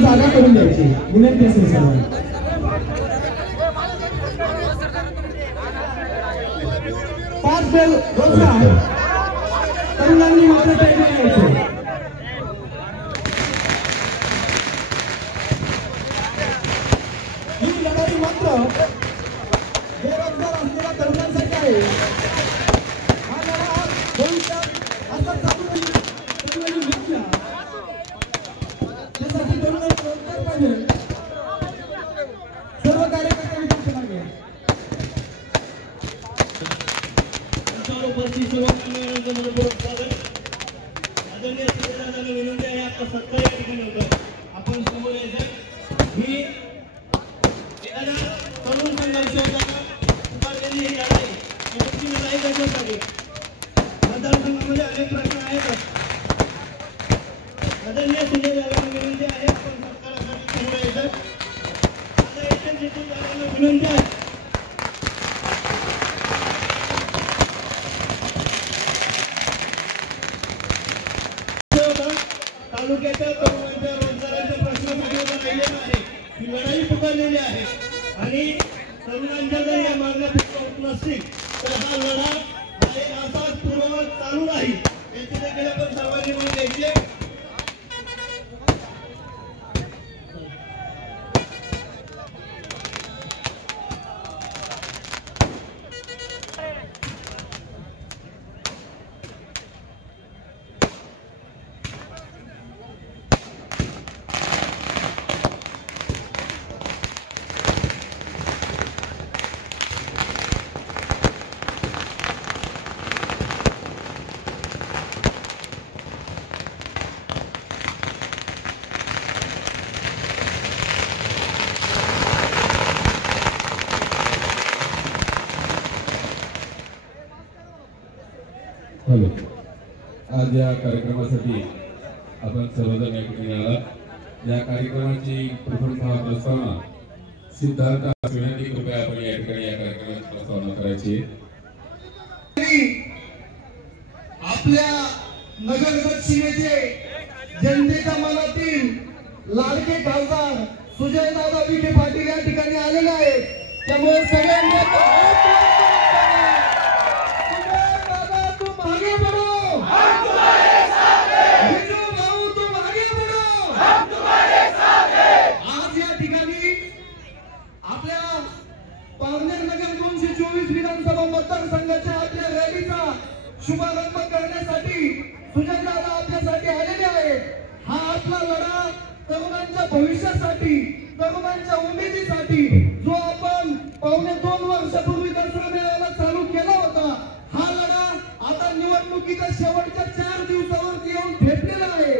त्यांना जागा करून द्यायची विनंती असेल सर्वांना. पाच बेल रोजगार तरुणांनी मात्र ट्रेनिंग घ्यायचे. ही लढाई मात्र बेरोजगार असलेल्या तरुणांसाठी आहे. हा लढा भविष्यात असा चालू तरुणांनी घेतला त्यासाठी तरुणांना रोजगार पाहिजे. सर्व कार्यकर्ते विचार मागे उपस्थित सर्व मनपूर्वक स्वागत. आदरणीय सुभेदारांना विनंती आहे आपला सत्कार या ठिकाणी होतो. आपण समोर यायचं. ही एखादा तरुण संघर्ष होताना उभारलेली ही लढाई ही लढाई कशासाठी मतदारसंघामध्ये अनेक प्रश्न आहेत. आदरणीय सुभेदारांना विनंती आहे आपण सत्कारासाठी समोर यायचं. आता एकंदरीत विनंती आहे तालुक्याच्या तरुणांच्या रोजगाराच्या प्रश्नासाठी राहिलेला आहे. ही लढाई पुकारलेली आहे आणि तरुणांच्या जर या मागण्या पूर्ण होत नसतील तर हा लढा असाच पूर्ववत चालू राहील याची देखील आपण सर्वांनी म्हणून द्यायची. आज या कार्यक्रमासाठी आपण सर्वजण या ठिकाणी आला. या कार्यक्रमाची प्रथम पाहत असताना सिद्धार्थ विनंती कृपया आपण या ठिकाणी या कार्यक्रमाची प्रस्तावना करायची. आपल्या नगर दक्षिणेचे जनतेच्या मनातील लाडके खासदार सुजयदादा विखे पाटील या ठिकाणी आलेले आहेत. त्यामुळे सगळ्यांना मतदारसंघाच्या आपल्या रॅलीचा शुभारंभ करण्यासाठी सुजयदादा आपल्यासाठी आलेले आहेत. हा आपला लढा तरुणांच्या भविष्यासाठी तरुणांच्या उमेदीसाठी जो आपण 2.25 वर्षापूर्वी दसरा मेळाव्याला चालू केला होता हा लढा आता निवडणुकीच्या शेवटच्या 4 दिवसावरती येऊन ठेपलेला आहे.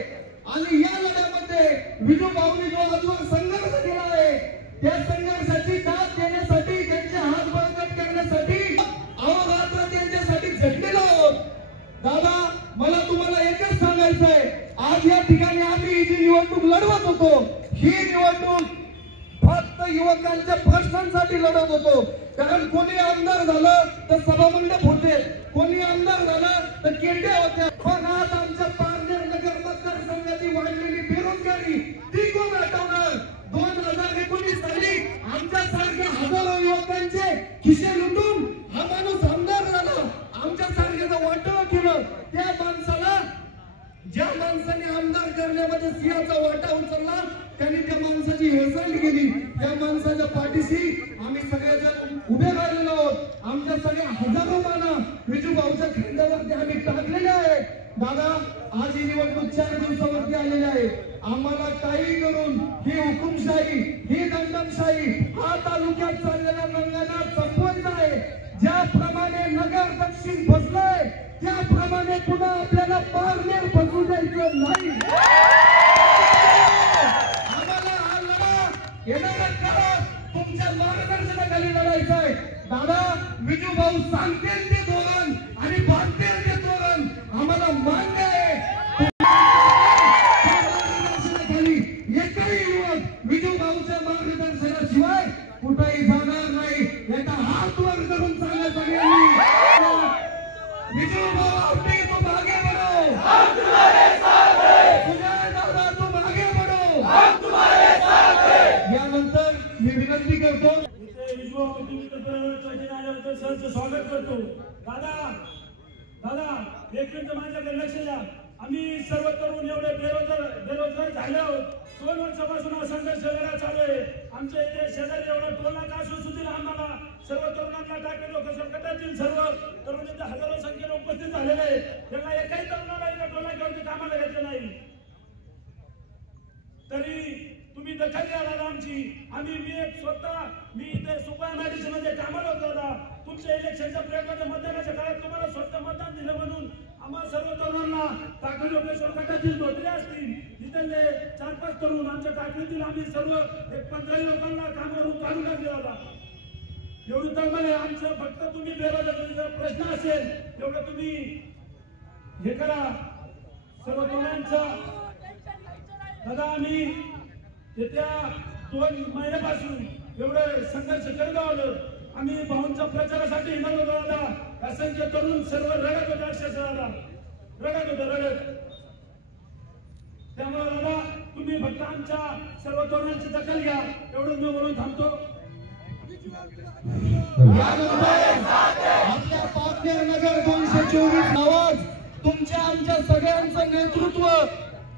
आणि या लढ्यामध्ये विजू भाऊनी जो आजवर संघर्ष केला आहे त्या संघर्षाची दाद देण्यासाठी त्यांचे हात बळकट करण्यासाठी अहोरात्र त्यांच्यासाठी झटलेलो आहोत. दादा मला तुम्हाला एकच सांगायचं आहे. आज या ठिकाणी आम्ही जी निवडणूक लढवत होतो ही निवडणूक फक्त युवकांच्या प्रश्नांसाठी लढत होतो. कारण कोणी आमदार झालं तर सभामंडप होते, कोणी आमदार झालं तर केंद्र होत्या. पण आज आमच्या पारनेर नगर मतदारसंघाची वाढलेली बेरोजगारी ती कोण हटवणार? 2019 साली आमच्या सारख्या हजारो युवकांचे खिसे लुटून हा माणूस आमदार झाला. आमच्या सारख्याचं वाटोळं केलं. त्या माणसाला ज्या माणसाने आमदार करण्यामध्ये सिंहाचा वाटा उचलला त्यांनी त्या माणसाची हेळसांड केली. त्या माणसाच्या पाठीशी आम्ही सगळेजण उभे राहिलेलो आहोत. आमच्या सगळ्या हजारो माना विजू भाऊच्या खंडावरती आम्ही टाकलेले आहेत. दादा आज ही निवडणूक 4 दिवसावरती आलेली आहे. आम्हाला काही करून ही हुकुमशाही ही दंडमशाही हा तालुक्यात चाललेला नंगाना संपवायचा आहे. ज्याप्रमाणे नगर दक्षिण फसलाय त्याप्रमाणे पुन्हा आपल्याला पारनेर फसू द्यायचं नाही. आम्हाला हा लढा येणाऱ्या काळात तुमच्या मार्गदर्शनाखाली लढायचा आहे. दादा विजू भाऊ सांगतील ते धोरण आणि बांधतील ते धोरण आम्हाला मान्य आहे. एकही युवक विजू भाऊच्या मार्गदर्शनाशिवाय कुठेही जाणार नाही. याचा हात वर करून सांगा सगळ्यांनी. विजू भाऊ तुम आगे बढ़ो, हम तुम्हारे साथ हैं. सुजय दादा तुम आगे बढ़ो, हम तुम्हारे मी विनंती करतो इथे सरचं स्वागत करतो. दादा एक मिनिट माझ्याकडे लक्ष द्या. आम्ही सर्व तरुण एवढे बेरोजगार झाले आहोत. 2 वर्षापासून हा संघर्ष लढा चालू आहे. आमच्या इथे शेजारी एवढा टोला का सुद्धा आम्हाला सर्व तरुणांना टाके लोक संकटातील सर्व तरुण इथे हजारो संख्येने उपस्थित झालेले आहे. त्यांना एकाही तरुणाला इथे टोला घेऊन कामाला घेतलं नाही. तरी तुम्ही दखल घ्या दादा आमची. मी इथे सुपा मॅडिसिन मध्ये कामाला होतो दादा. तुमच्या इलेक्शनच्या प्रयोगाच्या मतदानाच्या काळात तुम्हाला स्वतः मतदान दिलं म्हणून आम्हा सर्व तरुणांना टाकळी लोकेश्वर गटातील धोत्रे असतील तिथले 4-5 तरुण आमच्या टाकळीतील आम्ही सर्व 15 लोकांना कामावरून काढून टाकले दादा. एवढं तळमळ आमचं. फक्त तुम्ही बेरोजगारीचा प्रश्न असेल एवढं तुम्ही हे करा सर्व तरुणांचा. दादा आम्ही येत्या 2 महिन्यापासून एवढं संघर्ष करत आलो. आम्ही भाऊंच्या प्रचारासाठी हिंडत होतो दादा. असंख्य तरुण सर्व रडत होते अक्षरशः दादा. रडत. त्यामुळे दादा तुम्ही फक्त आमच्या सर्व तरुणांची दखल घ्या एवढं मी बोलून थांबतो. आपल्या पापनेर नगर 224 आवाज तुमच्या आमच्या सगळ्यांचं नेतृत्व,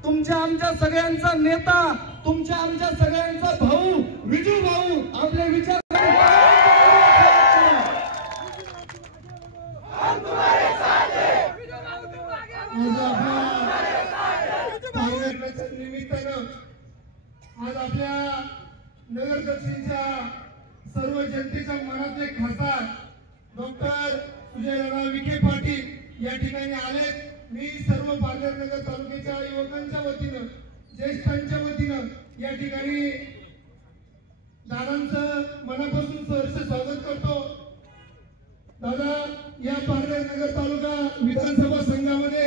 तुमच्या आमच्या सगळ्यांचा नेता, तुमच्या आमच्या सगळ्यांचा भाऊ विजू भाऊ आपले विचार निमित्तानं आज आपल्या नगर दक्षिणच्या सर्व जनतेच्या मनातले खासदार डॉक्टर सुजयदादा विखे पाटील या ठिकाणी आलेत. मी सर्व पारनेर नगर तालुक्याच्या युवकांच्या वतीनं, ज्येष्ठांच्या वतीनं या ठिकाणी दादांचं मनापासून सहर्ष स्वागत करतो. दादा या पारनेर नगर तालुका विधानसभा संघामध्ये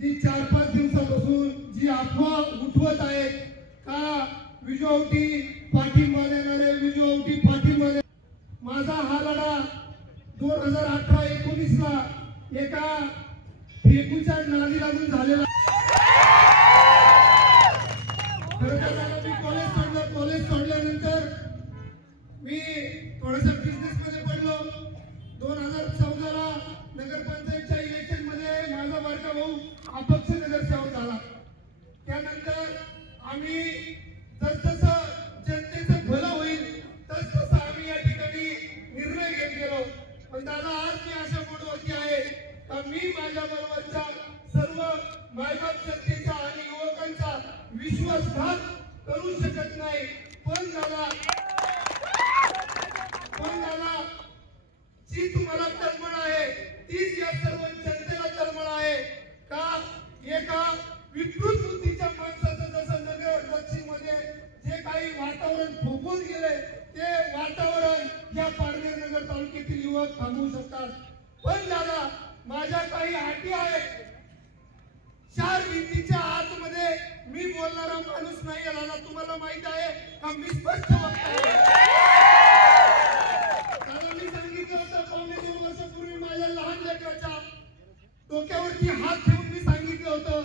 जी 4-5 दिवसापासून जी अफवा उठवत आहे का विजू आवटी पाठिंबा देणारे, विजू आवटी पाठिंबा देणारे, माझा हा लढा 2018-19 ला एका फेकूच्या नादी लागून झालेला. मी कॉलेज सोडल्यानंतर मी थोडंसं बिझनेस मध्ये पडलो. 2014 ला नगरपंचायतच्या इलेक्शन मध्ये माझा बारका भाऊ अपक्ष नगरसेवक झाला. त्यानंतर आम्ही जसजसं जनतेचं भलं होईल तसतसं आम्ही या ठिकाणी निर्णय घेत गेलो. पण दादा आज मी अशा मोडवरती आहे का मी माझ्या बरोबरच्या सर्व मायबाप जनतेचा आणि युवकांचा विश्वासघात करू शकत नाही. पण दादा जी तुम्हाला तळमळ आहे तीच या सर्व जनतेला तळमळ आहे का एका विकृत बुद्धीच्या माणसाचं जसं नगर दक्षिण मध्ये जे काही वातावरण फुगून गेले ते वातावरण या पारनेर नगर तालुक्यातील युवक थांबवू शकतात. पण दादा माझ्या काही अटी आहेत. 4 भिंतीच्या आतमध्ये मी बोलणारा माणूस नाही आहे दादा. तुम्हाला माहित आहे का मी स्पष्ट वक्ता आहे. दादा मी सांगितलं होतं 2.5 वर्षापूर्वी माझ्या लहान लेकराच्या डोक्यावरती हात ठेवून मी सांगितलं होतं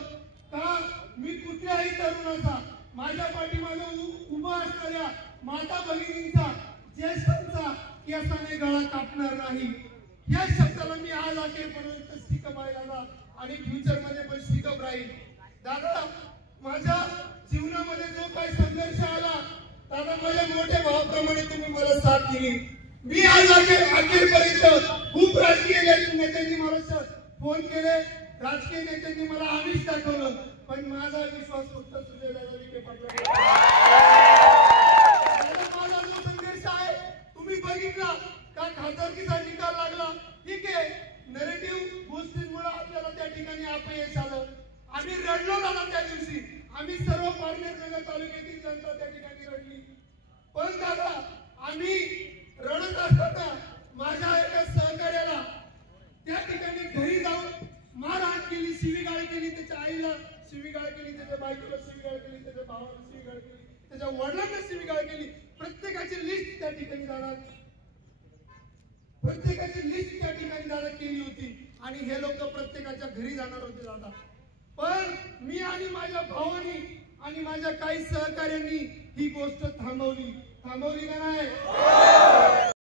का मी कुठल्याही तरुणाचा, माझ्या पाठीमागे उभा असणाऱ्या माता भगिनींचा, ज्येष्ठांचा केसाने गळा कापणार नाही. या शब्दाला मी आज अखेरपर्यंत स्टिकअप आहे दादा आणि फ्युचर मध्ये पण स्टिकअप राहील. दादा माझ्या जीवनामध्ये जो काही संघर्ष आला दादा माझ्या मोठ्या भावाप्रमाणे तुम्ही मला साथ दिली. मी आज अखेरपर्यंत खूप राजकीय नेत्यांनी मला फोन केले, राजकीय नेत्यांनी मला आमिष दाखवलं, पण माझा विश्वास फक्त सुजयदादा विखे पाटील. माझा जो संघर्ष आहे तुम्ही बघितला का खासदारकीचा निकाल लागला. ठीक आहे, नरेटिव्ह गोष्टींमुळे आपल्याला त्या ठिकाणी अपयश आलं. आम्ही रडलो दादा त्या दिवशी. आम्ही सर्व पारनेर नगर तालुक्यातील जनता त्या ठिकाणी रडली. पण दादा आम्ही रडत असताना माझ्या एका सहकार्याला त्या ठिकाणी घरी जाऊन मारहाण केली, शिवीगाळ केली, त्याच्या आईला शिवीगाळ केली, त्याच्या बायकोला शिवीगाळ केली, त्याच्या भावाला शिवीगाळ केली, त्याच्या वडिलांना शिवीगाळ केली. प्रत्येकाची लिस्ट त्या ठिकाणी जाणार, प्रत्येकाची लिस्ट त्या ठिकाणी दादा केली होती आणि हे लोक प्रत्येकाच्या घरी जाणार होते दादा. पण मी आणि माझ्या भावानी आणि माझ्या काही सहकार्यांनी ही गोष्ट थांबवली. थांबवली का नाही?